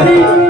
Everybody!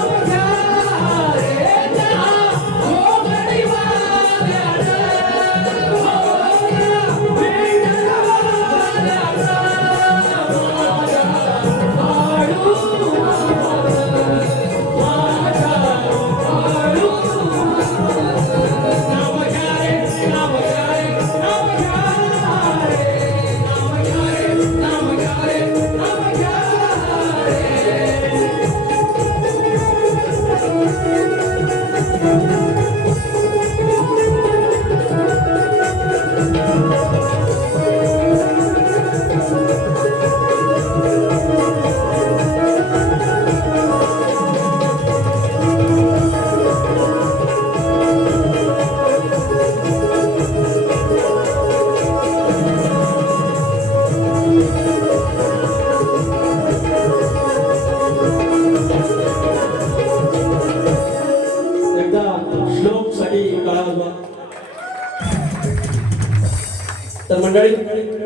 मंडळी कोकणची